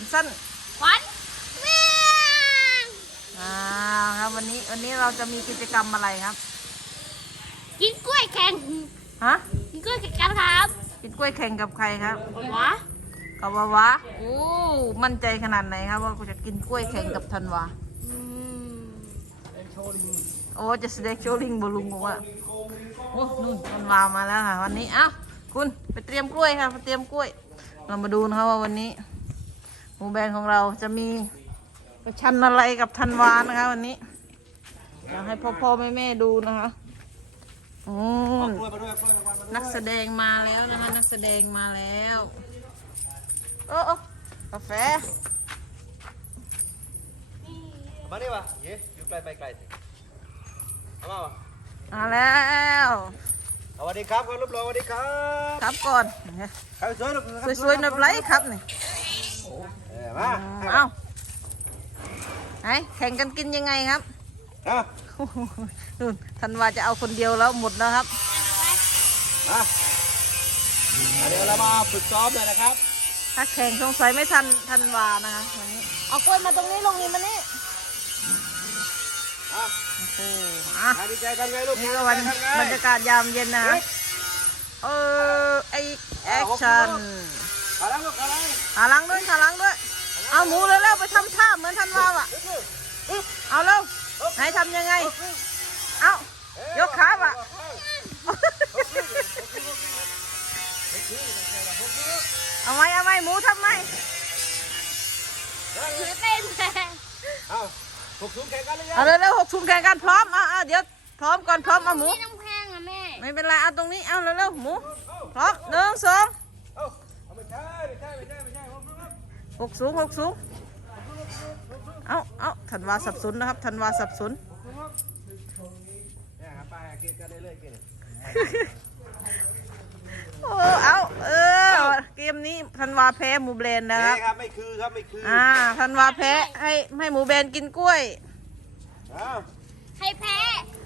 นสั้นขวัญเมียงอ่าครับวันนี้วันนี้เราจะมีกิจกรรมอะไรครับ กินกล้วยแข่งฮะกินกล้วยแข่งกันครับกินกล้วยแข่งกับใครครับวะกับวาวะโอ้มั่นใจขนาดไหนครับว่ากูจะกินกล้วยแข่งกับธันวาอืมโอ้จะแสดงโชว์ลิงบอลุงบอกว่าโอ้นู่นธันวามาแล้วค่ะวันนี้เอ้าคุณไปเตรียมกล้วยค่ะไปเตรียมกล้วย เรามาดูนะครับว่าวันนี้ห มูแบรนด์ของเราจะมีประชันอะไรกับธันวานะคะ วันนี้อยากให้พ่อพ่อแม่แม่ๆดูนะคะอืมกล้วยมาด้วยกล้วยรางวัลมาด้วยนักแสดงมาแล้วนะคะ นักแสดงมาแล้วโอ้โอ้กาแฟมาดิวะเย้อยู่ไกลไปไกลสิเอามาวะมาแล้วสวัสดีครับครับรูปหล่อสวัสดีครับ ครับก่อนใครสวยลูกสวยๆหน่อยไรครับนี่เออ มาเอ้าไหนแข่งกันกินยังไงครับเอานู่นธันวาจะเอาคนเดียวแล้วหมดแล้วครับมาเดี๋ยวเรามาฝึกซ้อมเลยนะครับ ถ้าแข่งสงสัยไม่ทันธันวานะคะวันนี้เอากล้วยมาตรงนี้ลงนี่มานี่อะโอ้โหอะใครดีใจทำไงลูกนี่ก็วันทำไงบรรยากาศยามเย็นนะคะเออไอแอคชั่นขาลังลูกขาลังขาหลังด้วยขาหลังด้วย เอาหมูเลยแล้วไปทำท่าเหมือนธันวาอะ เอาเร็วไหนทำยังไง เอายกขาว่ะเอาไหมเอาไหมหมูทำไหมถือเต้นแทนเอาฝึกสูงแข่งกันเลยยังเอาเร็วเร็วหกทุ่มแข่งกันพร้อมเอาเอาเดี๋ยวพร้อมก่อนพร้อมเอาหมูนี่น้ำแพงอะแม่ไม่เป็นไรเอาตรงนี้เอาเร็วเร็วหมูพร้อมหนึ่งสองเอาเอาไม่ใช่ไม่ใช่ไม่ใช่ไม่ใช่ผมรู้ครับ หกสูงหกสูงเอาเอาธันวาสับสนนะครับธันวาสับสนเนี่ยครับไปกินกันเรื่อยๆกินโอ้เอาเออเกมนี้ธันวาแพ้หมูแบรนด์นะคนี่รับครับไม่คือครับไม่คืออ่าธันวาแพ้ให้ให้หมูแบรนด์กินกล้วยเอาใครแพ้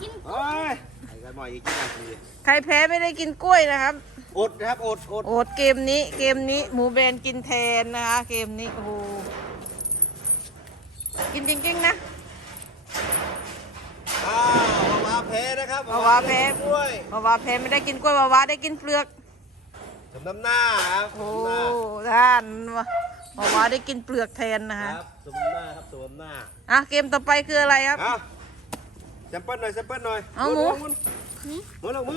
กินเฮ้ยไอ้กันหน่อยอีกกี่นาทีใครแพ้ไม่ได้กินกล้วยนะครับ อดนะครับอดอดโอดเกมนี้เกมนี้หมูแบรนด์กินแทนนะคะ เกมนี้โอ้โหกินจริงๆนะ อ้าววาวาแพ้นะครับวาวาแพ้ กล้วยวาวาแพ้ไม่ได้กินกล้ยวาวาได้กินเปลือก สมน้ำหน้าครับโอ้สมน้ำหน้าท่านวาวาได้กินเปลือกแทนนะคคะรับสมน้ำหน้าครับสมน้ำหน้าอะเกมต่อไปคืออะไรครับ เอาแซมเปิลหน่อยแซมเปิลหน่อยเอาหมูหมุนหมุนหมุนหมุ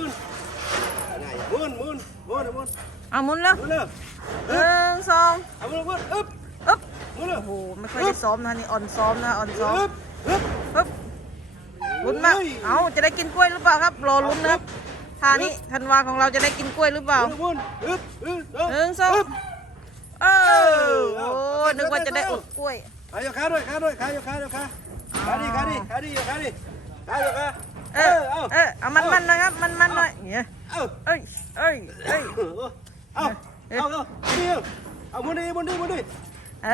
นไหนหมุนมุนมุนมุนเอาหมุนแล้วมุนเลยหนึ่งสองเอามุนมุนอึ๊บอึ๊บมุนเลยโอ้โหไม่ค่อยได้ซ้อมนะนี่อ่อนซ้อมนะอ่อนซ้อมอึ๊บอึ๊บปึ๊บลุ้นมากเอาจะได้กินกล้วยหรือเปล่าครับรอลุ้นนะครับท่านี้ธันวาของเราจะได้กินกล้วยหรือเปล่าหมุนอึ๊บอึ๊บหนึ่งสองเออโอ้นึกว่าจะได้อดกล้วยขายกขาด้วยขาด้วยขายกขาด้วยขาขาดิขาดิขาดิขาดิขายกขาเออเออเอามันมันหนะครับมันมันหน่อยเนี่ย เอาเอ้ยเอ้ยเอ้ยเอาเอาเอาเอาเอามุนดิมุนดิมุนดิ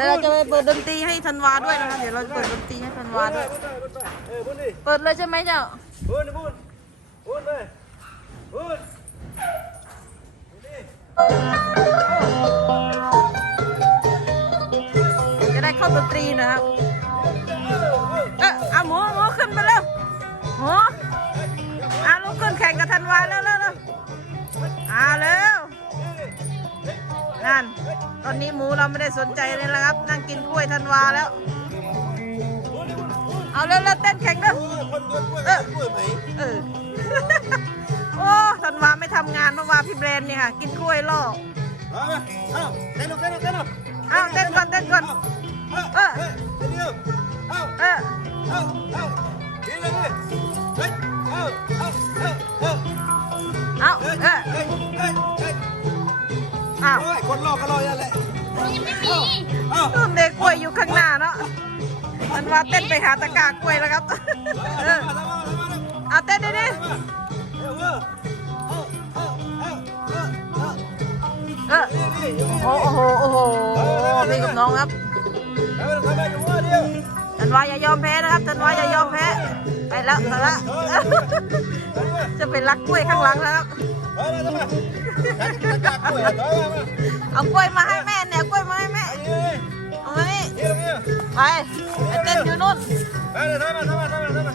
เราจะไปเปิดดนตรีให้ธันวาด้วยนะครับเดี๋ยวเราจะเปิดดนตรีให้ธันวาด้วยเปิดเลยใช่ไหมเจ้ามุนมุนมุนเลยมุนจะได้เข้าดนตรีนะครับเออเอาหมูหมูขึ้นไปเร็วหมูอะลุกขึ้นแข่งกับธันวาแล้วแล้ว อนนี้หมูเราไม่ได้สนใจเลยแล้วครับ นั่งกินกล้วยธันวาแล้ว เอาเร็วเร็วเต้นแข่งเร็วคนกล้วยกล้วยกล้วยไหมเออโอ้ธันวาไม่ทำงานเมื่อวานพี่แบรนด์เนี่ยค่ะกินกล้วยล่อเอาเอาเต้นเต้นเต้นเอาเต้นก่อนเต้นก่อนเออ ธันวาเต้นไปหาตะกร้ากล้วยแล้วครับเอออาเต้นดิดิเออโอ้โหโอ้โหพี่กับน้องครับธันวาอย่ายอมแพ้นะครับธันวาอย่ายอมแพ้ไปแล้วไปแล้วจะไปรักกล้วยข้างหลังแล้วเอากล้วยมาให้แม่เนี่ยกล้วยมาให้แม่เอานี่ตรงนี้ไป อยู่นู่นไปเลยทำมาทำมาทำมาทำมา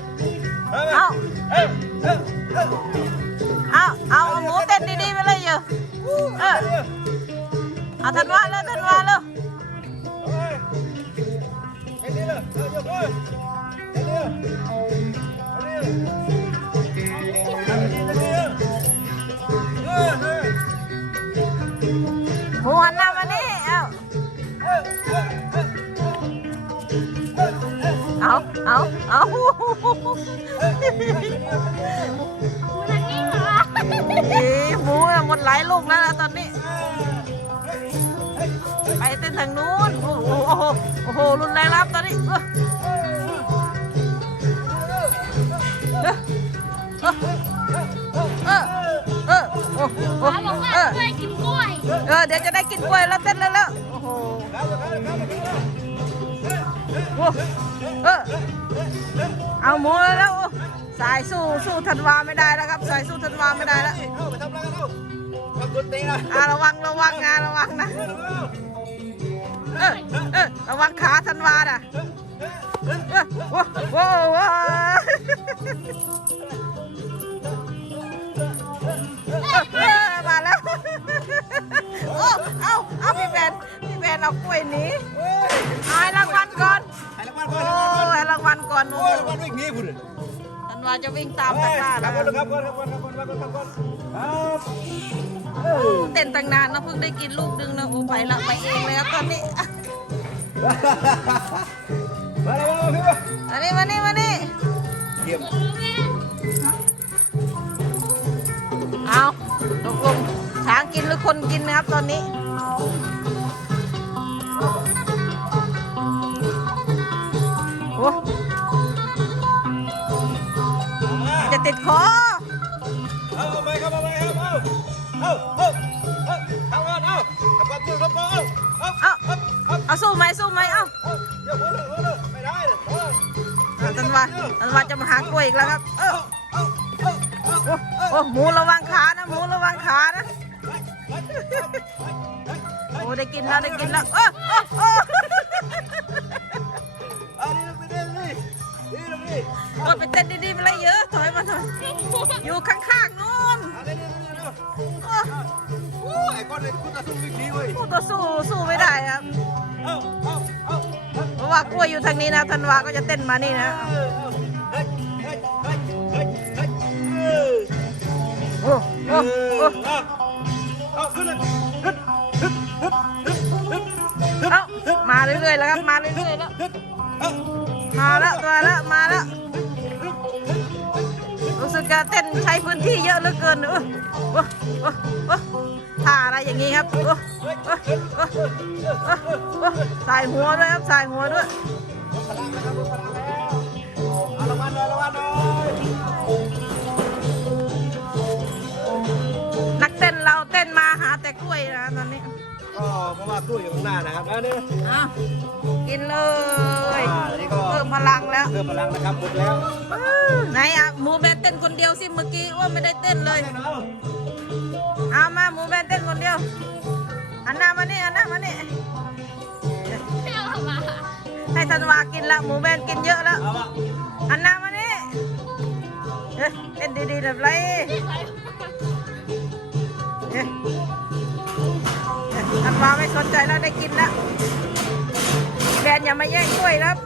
เอาเอ้ยเอ้ยเอ้ยเอาเอาเอาหมูเต้นดีๆไปเลยเยอะเออเอาธันวาเลยธันวาเลยเฮ้ยเฮ้ยนี่เลยเฮ้ยยกมือเฮ้ยนี่เลยเเอาเอาเอามันนี่เหรอเอ๊ะหมูน่ะหมดหลายลูกแล้วนะตอนนี้ ไปเต้นทางนู้น โอ้โหโอ้โหโอ้โหรุนแรงรับตอนนี้เออเออเออเออโอ้โหป้าบอกว่าเออเคยกินกล้วยเออเดี๋ยวจะได้กินกล้วยแล้วเต้นแล้วแล้วโอ้โห โอ้เออเอาหมูแล้วแล้วโอ้สายสู้สู้ธันวาไม่ได้แล้วครับ สายสู้ธันวาไม่ได้แล้วเอาไปทำอะไรกันเอาทำดนตีนะอ่าระวังระวังงานระวังนะเออเออระวังขาธันวาน่ะเออโอ้โหมาแล้วโอ้เอาเอาพี่แบนพี่แบนเอากล้วยนี้ ก่อนโอ้โอ้ยรางวัลวิ่งหนีคุณธันวาจะวิ่งตามตะไปกร้าคแล้รัวบก่อนครับก่อนครับก่อนครับก่อนครับก่อนครับเต้นตั้งนานนะเพิ่งได้กินลูกดึงนะโอ้ไปละไปเองเลยครับตอนนี้มาแล้วมาพี่มาอันนี้มานี่มานี่เยี่ยมเอาตกลงช้างกินหรือคนกินนะครับตอนนี้โอ้ ติดคอเอาเอาไปครับเอาไปครับเอาเอาเอาเอาทำงานเอาทำความยืดครับเอาเอาเอาเอาเอาเอาสู้ไหมสู้ไหมเอาเอาอย่าหัวเลยหัวเลยไม่ได้เลยอะตันวาตันวาจะมาหากล้วยอีกแล้วครับเออเอาเอาเอาโอ้โอ้หมูระวังขานะหมูระวังขานะโอ้ได้กินแล้วได้กินแล้วโอ้โอ้โอ้อันนี้เราไปเต้นนี่นี่เราไปนี่ก็ไปเต้นดีๆไปเลยเยอะ อยมาถอยอยู่ข้างๆนู่นอันนี้นี่นี่นี่โอ้โอ้ไอ้ก้อนไอ้คุณตาสู้วิ่งหนีเว้ยผู้ต่อสู้สู้ไม่ได้ครับเพราะว่ากล้วยอยู่ทางนี้นะธันวาก็จะเต้นมานี่นะโอ้โอ้โอ้เอาเอาขึ้นเลยเอ้ามาเรื่อยๆแล้วครับมาเรื่อยๆแล้วมาแล้วตัวแล้วมาแล้ว สึกเต้นใช้พื้นที่เยอะเหลือเกินเออท่าอะไรอย่างงี้ครับสายหัวด้วยครับสายหัวด้วยครับสายหัวด้วยเอาละวันหน่อยละวันหน่อย เพราะว่าตู้อยู่ข้างหน้านะครับอันนี้อ้าวกินเลยอ่าอันนี้ก็เพิ่มพลังแล้วเพิ่มพลังนะครับหมดแล้วไหนอะหมูแบนเต้นคนเดียวสิเมื่อกี้ว่าไม่ได้เต้นเลยแน่นอนเอามาหมูแบนเต้นคนเดียวอันหน้ามานี่อันหน้ามานี่ไม่เอามาให้ธันวากินละหมูแบนกินเยอะแล้วเอาวะอันหน้ามานี่เอ๊ะเต้นดีๆแบบไร เอ๊ะเอ๊ะธันวาไม่สนใจแล้วได้กินแล้วพี่แบนอย่ามาแย่งกล้วยครับ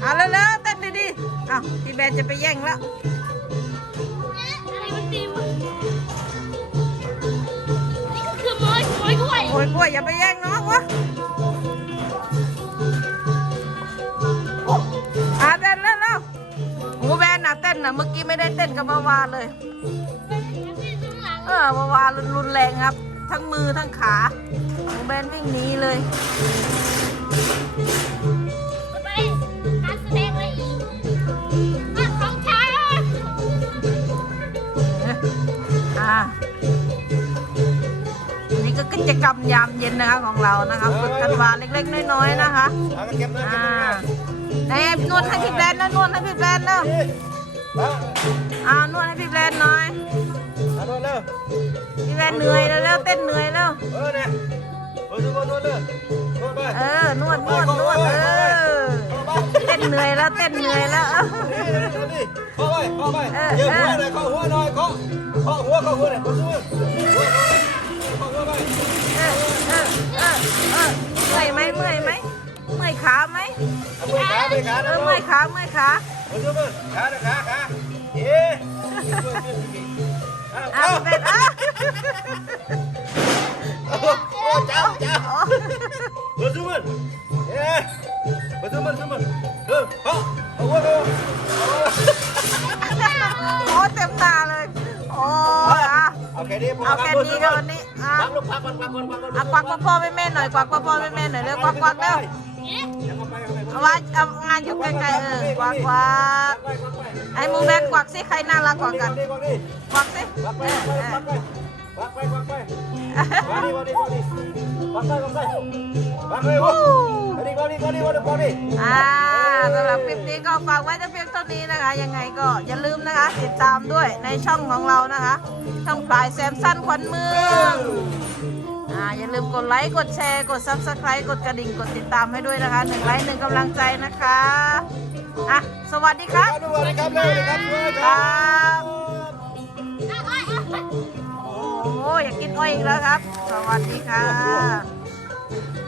เอาแล้วแล้วๆเต้นดีๆอ้าวพี่แบนจะไปแย่งแล้วอะไรมันตีวะนี่ก็คือม้อยม้อยกล้วยโอ้ยกล้วยอย่าไปแย่งน้องวะอาเต้นแล้วแล้วหมูแบนน่ะเต้นน่ะเมื่อกี้ไม่ได้เต้นกับวาวาเลยที่ข้างหลังเออวาวารุนรุนแรงครับ ทั้งมือทั้งขาหมูแบนวิ่งหนีเลยไปการแสดงอะไรอีกอะของฉันอ่านี่ก็กิจกรรมยามเย็นนะคะของเรานะคะฝึกกันวาเล็กๆน้อยๆนะคะ เอากระเก็บนะเก็บอ่านะไหนนวดให้พี่แบรนด์นะนวดให้พี่แบรนด์นะเอาอ่านวดให้พี่แบรนด์หน่อย เอาโดนเร็วพี่ แบรนเหนื่อยแล้วแล้วเต้นเหนื่อยแล้วเออเนี่ยเอเอาดูนวดเลยนวดไปเออนวดนวดนวดเออเต้นเหนื่อยแล้วเต้นเหนื่อยแล้วนี่นี่เข้าไปเข้าไปเออเดี๋ยวเอหัวหน่อยเข้าหัวหน่อยเข้าเข้าหัวเข้าหัวหน่อยเข้าหัวเข้าหัวไปเออเออเออเออเมื่อยไหมเมื่อยไหมเมื่อยขาไหมเมือขามือขาเออเมื่อยขาเมื่อยขาเอาดูมือขาขาขาเอ๊ะเอาเป็นอะ เอาเจ้าเจ้าเอาดูมือเอ๊ะเอาดูมือดูมือเออเอาเอาหัวเข้าโอ้เต็มตาเลยโอ้ยอะ เอาแค่นี้พอเอาแค่นี้ก็วันนี้อะพักลูกพักก่อนพักก่อนพักก่อนอะกวักพ่อๆแม่ๆหน่อยกวักพ่อๆแม่ๆหน่อยเร็วกวักกวักเร็วเนี่ยเอาไว้เอางานอยู่ใกล้ๆเออกวักกวักไอ้หมูแบนกวักสิใครน่ารักกว่ากัน กวักสิวักไปเออวักเอไปอ วักไปวักไปวักไปวักดิวักดิวักดิวักไปวักไปวักไปวักดิวักดิวักดิวักดิวักดิอ่าสำหรับคลิปนี้ก็ฝากไว้แต่เพียงเท่านี้นะคะ ยังไงก็อย่าลืมนะคะ ติดตามด้วยในช่องของเรานะคะ ช่องปลายแซมสั้นขวัญเมืองอ่าอย่าลืมกดไลค์กดแชร์กด subscribe กดกระดิ่งกดติดตามให้ด้วยนะคะหนึ่งไลค์หนึ่งกำลังใจนะคะอะสวัสดีครับสวัสดีครับเลยครับเลยคครัรับ อยากกินอ้อยอีกแล้วครับ สวัสดีค่ะ